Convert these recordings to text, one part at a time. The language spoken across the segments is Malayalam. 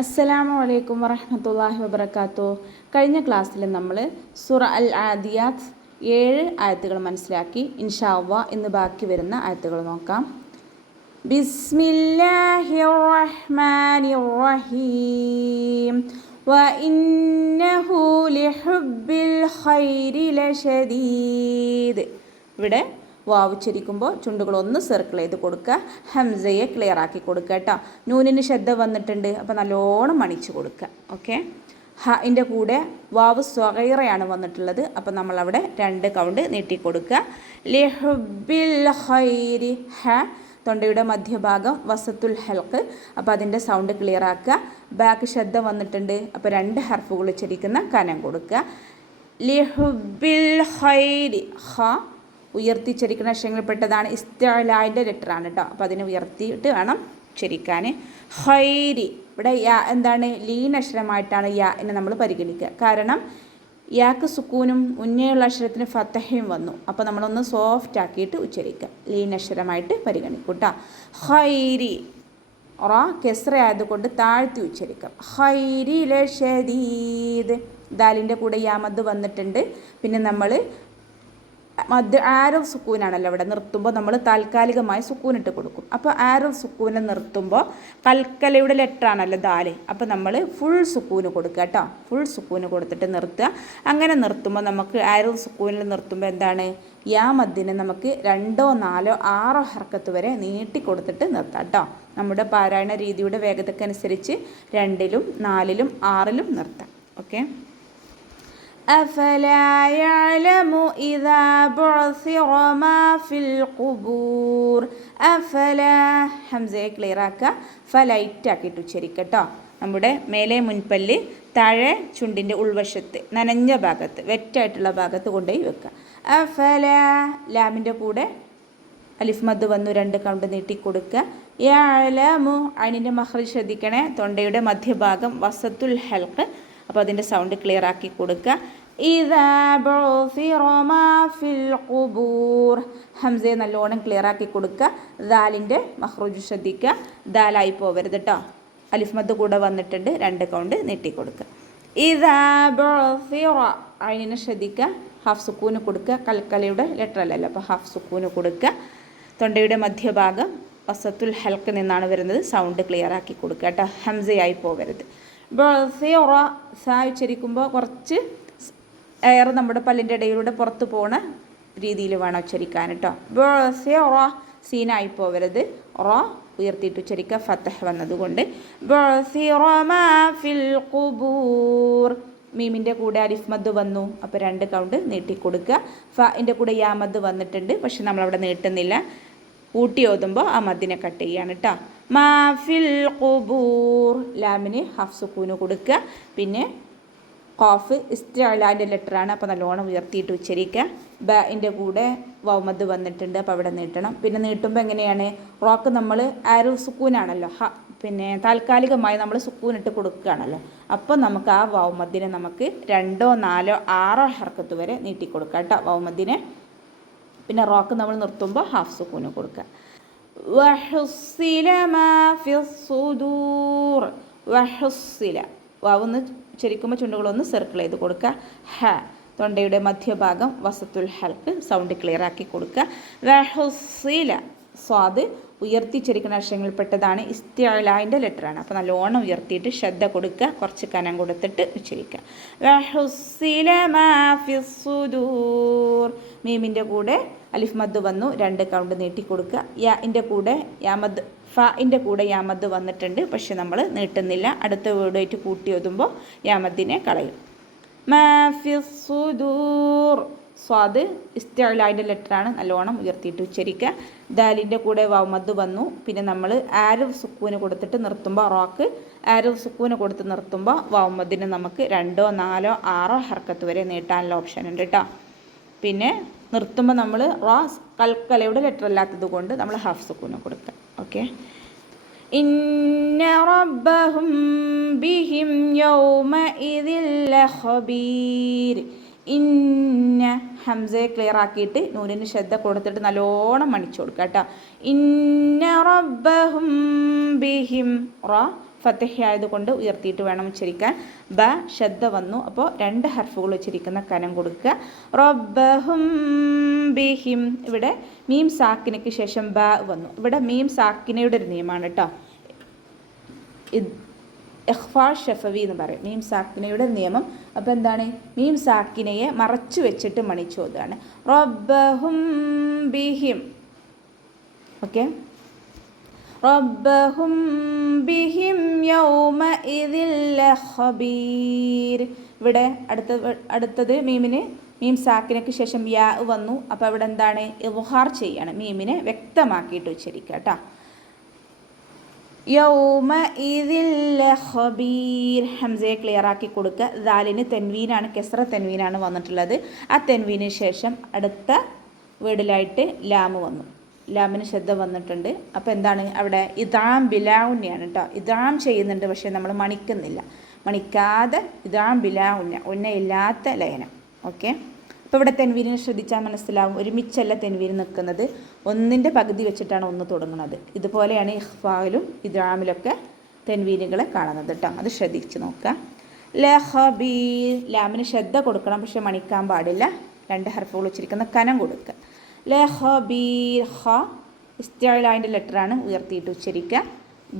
അസ്സലാമു അലൈക്കും വറഹ്മത്തുള്ളാഹി വബറകാതുഹു. കഴിഞ്ഞ ക്ലാസ്സിൽ നമ്മൾ സൂറ അൽ ആദിയാത്ത് 7 ആയത്തുകൾ മനസ്സിലാക്കി. ഇൻഷാ അല്ലാഹ് ഇന്ന് ബാക്കി വരുന്ന ആയത്തുകൾ നോക്കാം. ബിസ്മില്ലാഹിർ റഹ്മാനിർ റഹീം വഇന്നഹു ലിഹുബ്ബിൽ ഖൈരി ലശദീദ്. ഇവിടെ വാവ് ഉച്ചരിക്കുമ്പോൾ ചുണ്ടുകളൊന്ന് സർക്കിൾ ചെയ്ത് കൊടുക്കുക. ഹംസയെ ക്ലിയർ ആക്കി കൊടുക്കുക കേട്ടോ. നൂനിന് ശബ്ദ വന്നിട്ടുണ്ട്, അപ്പോൾ നല്ലോണം മണിച്ച് കൊടുക്കുക. ഓക്കെ. ഹൻ്റെ കൂടെ വാവ് സ്വഗൈറയാണ് വന്നിട്ടുള്ളത്, അപ്പോൾ നമ്മളവിടെ 2 കൗണ്ട് നീട്ടിക്കൊടുക്കുക. ലിഹുബ്ബിൽ ഖൈരി. ഹ തൊണ്ടയുടെ മധ്യഭാഗം വസത്തുൽ ഹൽക്ക്, അപ്പോൾ അതിൻ്റെ സൗണ്ട് ക്ലിയർ ആക്കുക. ബാക്ക് ശബ്ദ വന്നിട്ടുണ്ട്, അപ്പോൾ 2 ഹർഫുകൾ ഉച്ചരിക്കുന്ന കനം കൊടുക്കുക. ലിഹുബ്ബിൽ ഖൈരി. ഹ ഉയർത്തിച്ചരിക്കുന്ന അക്ഷരങ്ങളിൽപ്പെട്ടതാണ്. ഇസ്തിഅലാൻ്റെ ലെറ്ററാണ് കേട്ടോ, അപ്പോൾ അതിനെ ഉയർത്തിയിട്ട് വേണം ഉച്ചരിക്കാൻ. ഖൈരി ഇവിടെ യാ എന്താണ്, ലീൻ അക്ഷരമായിട്ടാണ് യാ എന്നെ നമ്മൾ പരിഗണിക്കുക. കാരണം യാക്ക് സുക്കൂനും മുന്നേയുള്ള അക്ഷരത്തിന് ഫത്തഹയും വന്നു, അപ്പോൾ നമ്മളൊന്ന് സോഫ്റ്റ് ആക്കിയിട്ട് ഉച്ചരിക്കുക. ലീൻ അക്ഷരമായിട്ട് പരിഗണിക്കും കേട്ടോ. ഖൈരി റ കെസ്ര ആയതുകൊണ്ട് താഴ്ത്തി ഉച്ചരിക്കാം. ഖൈരി ലശദീദ്. ദാലിൻ്റെ കൂടെ യാമദ് വന്നിട്ടുണ്ട്. പിന്നെ നമ്മൾ മദ് ആരോ സുക്കൂനാണല്ലോ ഇവിടെ നിർത്തുമ്പോൾ നമ്മൾ താൽക്കാലികമായി സുക്കൂനിട്ട് കൊടുക്കും. അപ്പോൾ ആരോ സുക്കൂനെ നിർത്തുമ്പോൾ കൽക്കലയുടെ ലെറ്ററാണല്ലോ ദാല്, അപ്പോൾ നമ്മൾ ഫുൾ സുക്കൂന് കൊടുക്കുക കേട്ടോ. ഫുൾ സുക്കൂന് കൊടുത്തിട്ട് നിർത്തുക. അങ്ങനെ നിർത്തുമ്പോൾ നമുക്ക് ആരോ സുക്കൂനിൽ നിർത്തുമ്പോൾ എന്താണ്, യാ മദ്ദിനെ നമുക്ക് 2, 4, 6 ഹർക്കത്ത് വരെ നീട്ടി കൊടുത്തിട്ട് നിർത്താം കേട്ടോ. നമ്മുടെ പാരായണ രീതിയുടെ വേഗതക്കനുസരിച്ച് 2ലും 4ലും 6ലും നിർത്താം. ഓക്കെ. أفلا يعلم إذا بعثر ما في القبور. أفلا ഹംസയെ ക്ലിയർ ആക്കുക. ഫലൈറ്റ് ആക്കിയിട്ട് ഉച്ചരിക്കട്ടോ. നമ്മുടെ മേലെ മുൻപല്ല് താഴെ ചുണ്ടിൻ്റെ ഉൾവശത്ത് നനഞ്ഞ ഭാഗത്ത് വെറ്റായിട്ടുള്ള ഭാഗത്ത് കൊണ്ടുപോയി വെക്കുക. അഫല ലാമിൻ്റെ കൂടെ അലിഫ് മദ് വന്നു, 2 കൗണ്ട് നീട്ടിക്കൊടുക്കുക. യഅലമു അയിനിൻ്റെ മഖ്റജ് ശ്രദ്ധിക്കണേ. തൊണ്ടയുടെ മധ്യഭാഗം വസത്തുൽ ഹൽഖ്, അപ്പോൾ അതിൻ്റെ സൗണ്ട് ക്ലിയർ ആക്കി കൊടുക്കുക. ഇദാ ബുഇസിറ മാ ഫിൽ ഖുബൂർ. ഹംസയെ നല്ലോണം ക്ലിയർ ആക്കി കൊടുക്കുക. ദാലിൻ്റെ മഖ്റജ് ശ്രദ്ധിക്കുക, ദാലായി പോവരുത് കേട്ടോ. അലിഫ് മദ് കൂടെ വന്നിട്ടുണ്ട്, 2 കൗണ്ട് നീട്ടിക്കൊടുക്കുക. ഇദാ ബുഇസിറ അയിനെ ശ്രദ്ധിക്കുക, ഹാഫ് സുക്കൂന് കൊടുക്കുക. കൽക്കലയുടെ ലെറ്റർ അല്ലല്ലോ, അപ്പോൾ ഹാഫ് സുക്കൂന് കൊടുക്കുക. തൊണ്ടയുടെ മധ്യഭാഗം വസത്തുൽ ഹൽക്ക് നിന്നാണ് വരുന്നത്, സൗണ്ട് ക്ലിയർ ആക്കി കൊടുക്കുക കേട്ടോ. ഹംസയായി പോവരുത്. ബസിറ സ ഉച്ചരിക്കുമ്പോൾ കുറച്ച് എയർ നമ്മുടെ പല്ലിൻ്റെ ഇടയിലൂടെ പുറത്ത് പോണ രീതിയിൽ വേണം ഉച്ചരിക്കാൻ കേട്ടോ. ബസിറ സീനായി പോവരുത്. റ ഉയർത്തിയിട്ട് ഉച്ചരിക്കുക, ഫത്തഹ് വന്നതുകൊണ്ട്. ബസിറ മാ ഫിൽ ഖുബൂർ. മീമിൻ്റെ കൂടെ അലിഫ് മദ് വന്നു, അപ്പോൾ 2 കൗണ്ട് നീട്ടിക്കൊടുക്കുക. ഫൻ്റെ കൂടെ യാ മദ് വന്നിട്ടുണ്ട്, പക്ഷെ നമ്മളവിടെ നീട്ടുന്നില്ല. ഊട്ടി ഓതുമ്പോൾ ആ മദ്ദിനെ കട്ട് ചെയ്യാണ് കേട്ടോ. മാഫിൽ ഖുബൂർ ലാമിന് ഹാഫ് സുക്കൂന് കൊടുക്കുക. പിന്നെ ഖാഫ് ഇസ്തിഅലാൻ്റെ ലെറ്ററാണ്, അപ്പോൾ നല്ലോണം ഉയർത്തിയിട്ട് ഉച്ചരിക്കുക. ബൻ്റെ കൂടെ വൗമദ് വന്നിട്ടുണ്ട്, അപ്പോൾ അവിടെ നീട്ടണം. പിന്നെ നീട്ടുമ്പോൾ എങ്ങനെയാണ്, റോക്ക് നമ്മൾ ആരോ സുക്കൂനാണല്ലോ, പിന്നെ താൽക്കാലികമായി നമ്മൾ സുക്കൂനിട്ട് കൊടുക്കുകയാണല്ലോ, അപ്പോൾ നമുക്ക് ആ വൗമദ്ദിനെ നമുക്ക് 2, 4, 6 ഹർക്കത്ത് വരെ നീട്ടിക്കൊടുക്കാം കേട്ടോ വൗമദ്ദിനെ. പിന്നെ റോക്ക് നമ്മൾ നിർത്തുമ്പോൾ ഹാഫ് സുക്കൂന് കൊടുക്കുക. വഹുസ്സില മാ ഫിസ്സുദൂർ. വഹുസ്സില വാവൊന്ന് ഉച്ചരിക്കുമ്പോൾ ചുണ്ടുകളൊന്ന് സർക്കിൾ ചെയ്ത് കൊടുക്കുക. ഹ തൊണ്ടയുടെ മധ്യഭാഗം വസത്തുൽ ഹൽക്ക്, സൗണ്ട് ക്ലിയർ ആക്കി കൊടുക്കുക. വഹുസ്സില സ്വാദ് ഉയർത്തിച്ചരിക്കുന്ന അക്ഷരങ്ങളിൽപ്പെട്ടതാണ്. ഇസ്തിഅലാൻ്റെ ലെറ്ററാണ്, അപ്പോൾ നല്ലോണം ഉയർത്തിയിട്ട് ശ്രദ്ധ കൊടുക്കുക. കുറച്ച് കനം കൊടുത്തിട്ട് ഉച്ചരിക്കുക. വഹുസ്സില മാ ഫിസ്സുദൂർ. മീമിൻ്റെ കൂടെ അലിഫ് മദ് വന്നു, 2 കൗണ്ട് നീട്ടിക്കൊടുക്കുക. യാൻ്റെ കൂടെ യാമദ് ഫൻ്റെ കൂടെ യാമദ് വന്നിട്ടുണ്ട്, പക്ഷെ നമ്മൾ നീട്ടുന്നില്ല. അടുത്ത വേർഡായിട്ട് കൂട്ടി ഓതുമ്പോൾ യാമദ്ദിനെ കളയും. മാ ഫിസ്സുദൂർ സ്വാദ് ഇസ്തിഅലാൻ്റെ ലെറ്ററാണ്, നല്ലോണം ഉയർത്തിയിട്ട് ഉച്ചരിക്കുക. ദാലിൻ്റെ കൂടെ വൗമദ് വന്നു, പിന്നെ നമ്മൾ ആരവ് സുക്കൂന് കൊടുത്തിട്ട് നിർത്തുമ്പോൾ റോക്ക് ആരവ് സുക്കൂന് കൊടുത്ത് നിർത്തുമ്പോൾ വൗമദ്ദിന് നമുക്ക് 2, 4, 6 ഹർക്കത്ത് വരെ നീട്ടാനുള്ള ഓപ്ഷൻ ഉണ്ട് കേട്ടോ. പിന്നെ നിർത്തുമ്പോൾ നമ്മൾ റാസ് കൽക്കലയുടെ ലെറ്റർ അല്ലാത്തത് കൊണ്ട് നമ്മൾ ഹാഫ് സുക്കൂന് കൊടുക്കുക. ഓക്കെ. ഇന്ന റബ്ബഹും ബിഹിം യൗമഇദിൻ ലഖബീർ. ഇന്ന ഹംസയെ ക്ലിയർ ആക്കിയിട്ട് നൂനിന് ശ്രദ്ധ കൊടുത്തിട്ട് നല്ലോണം മണിച്ചു കൊടുക്കുക കേട്ടോ. ഇന്ന റബ്ബഹും ബിഹിം റ ഫത്തഹ ആയതുകൊണ്ട് ഉയർത്തിയിട്ട് വേണം ഉച്ചരിക്കാൻ. ബ ശബ്ദ വന്നു, അപ്പോൾ 2 ഹർഫുകൾ ഉച്ചരിക്കുന്ന കനം കൊടുക്കുക. റബ്ബഹും ബിഹിം, ഇവിടെ മീം സാക്കിനയ്ക്ക് ശേഷം ബ വന്നു. ഇവിടെ മീം സാക്കിനയുടെ ഒരു നിയമമാണ് കേട്ടോ. ഇഖ്ഫാ ഷഫവി എന്ന് പറയും, മീം സാക്കിനയുടെ നിയമം. അപ്പോൾ എന്താണ്, മീം സാക്കിനയെ മറച്ചു വെച്ചിട്ട് മണിച്ചോതാണ്. റബ്ബഹും ബിഹിം. ഓക്കെ, റബ്ബഹും ബിഹിം യൗമഇദിൻ ലഖബീർ. ഇവിടെ അടുത്തത് മീം സാക്കിനയ്ക്ക് ശേഷം യാ വന്നു. അപ്പോൾ ഇവിടെ എന്താണ്, ഇദ്ഹാർ ചെയ്യാണ്, മീമിനെ വ്യക്തമാക്കിയിട്ട് ഉച്ചരിക്കുക കേട്ടോ. യൗമഇദിൻ ലഖബീർ. ഹംസയെ ക്ലിയർ ആക്കി കൊടുക്കുക. ദാലിന് തെൻവീനാണ്, കെസ്ര തെൻവീനാണ് വന്നിട്ടുള്ളത്. ആ തെൻവീന് ശേഷം അടുത്ത വേർഡിലായിട്ട് ലാമ് വന്നു, ലാമിന് ശ്രദ്ധ വന്നിട്ടുണ്ട്. അപ്പോൾ എന്താണ്, അവിടെ ഇദാം ബിലാഉന്നയാണ് കേട്ടോ. ഇദാം ചെയ്യുന്നുണ്ട്, പക്ഷേ നമ്മൾ മണിക്കുന്നില്ല, മണിക്കാതെ ഇദാം ബിലാഉന്ന, ഉന്നയില്ലാത്ത ലയനം. ഓക്കെ, അപ്പോൾ ഇവിടെ തെൻവീനിനെ ശ്രദ്ധിച്ചാൽ മനസ്സിലാവും, ഒരുമിച്ചല്ല തെൻവീന് നിൽക്കുന്നത്, ഒന്നിൻ്റെ പകുതി വെച്ചിട്ടാണ് ഒന്ന് തുടങ്ങുന്നത്. ഇതുപോലെയാണ് ഇഖ്ഫായിലും ഇദ്ഗാമിലൊക്കെ തെൻവീനുകളെ കാണുന്നത് കേട്ടോ. അത് ശ്രദ്ധിച്ച് നോക്കുക. ലഖബീർ, ലാമിന് ശ്രദ്ധ കൊടുക്കണം, പക്ഷെ മണിക്കാൻ പാടില്ല. 2 ഹർഫുകൾ ഉച്ചരിക്കുന്ന കനം കൊടുക്കുക. ലഖബീർ. ഹ ഇസ്തിഅലാൻ്റെ ലെറ്ററാണ്, ഉയർത്തിയിട്ട് ഉച്ചരിക്കുക.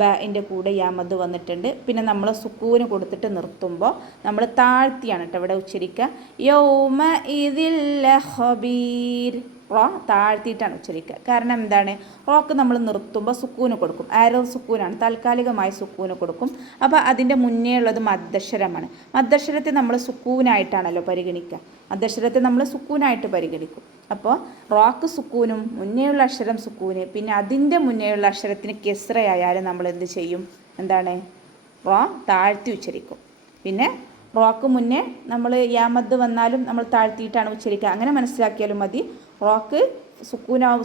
ബിൻ്റെ കൂടെ യാമദ് വന്നിട്ടുണ്ട്. പിന്നെ നമ്മൾ സുക്കൂന് കൊടുത്തിട്ട് നിർത്തുമ്പോൾ നമ്മൾ താഴ്ത്തിയാണ് കേട്ടോ ഇവിടെ ഉച്ചരിക്കുക. യൗമഇദിൻ ലഖബീർ. റോ താഴ്ത്തിയിട്ടാണ് ഉച്ചരിക്കുക. കാരണം എന്താണ്, റോക്ക് നമ്മൾ നിർത്തുമ്പോൾ സുക്കൂന് കൊടുക്കും, ആരോ സുക്കൂനാണ്, താൽക്കാലികമായി സുക്കൂന് കൊടുക്കും. അപ്പോൾ അതിൻ്റെ മുന്നേ ഉള്ളത് മദ്ദക്ഷരമാണ്. മദ്ദക്ഷരത്തെ നമ്മൾ സുക്കൂനായിട്ടാണല്ലോ പരിഗണിക്കുക, മദ്ദക്ഷരത്തെ നമ്മൾ സുക്കൂനായിട്ട് പരിഗണിക്കും. അപ്പോൾ റോക്ക് സുക്കൂനും മുന്നേയുള്ള അക്ഷരം സുക്കൂന്, പിന്നെ അതിൻ്റെ മുന്നേയുള്ള അക്ഷരത്തിന് കെസ്രയായാലും നമ്മൾ എന്ത് ചെയ്യും, എന്താണ്, റോ താഴ്ത്തി ഉച്ചരിക്കും. പിന്നെ റോക്ക് മുന്നേ നമ്മൾ യാമദ് വന്നാലും നമ്മൾ താഴ്ത്തിയിട്ടാണ് ഉച്ചരിക്കുക. അങ്ങനെ മനസ്സിലാക്കിയാലും മതി. റോക്ക്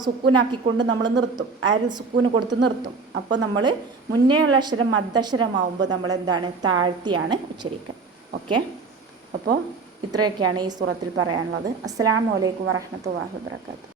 സുക്കൂനാക്കിക്കൊണ്ട് നമ്മൾ നിർത്തും, ആരിൽ സുക്കൂന് കൊടുത്ത് നിർത്തും. അപ്പോൾ നമ്മൾ മുന്നേയുള്ള അക്ഷരം മദ്ദക്ഷരമാവുമ്പോൾ നമ്മൾ എന്താണ്, താഴ്ത്തിയാണ് ഉച്ചരിക്കുക. ഓക്കെ, അപ്പോൾ ഇത്രയൊക്കെയാണ് ഈ സൂറത്തിൽ പറയാനുള്ളത്. അസ്സലാമു അലൈക്കും വറഹ്മത്തുള്ളാഹി വബറകാതുഹു.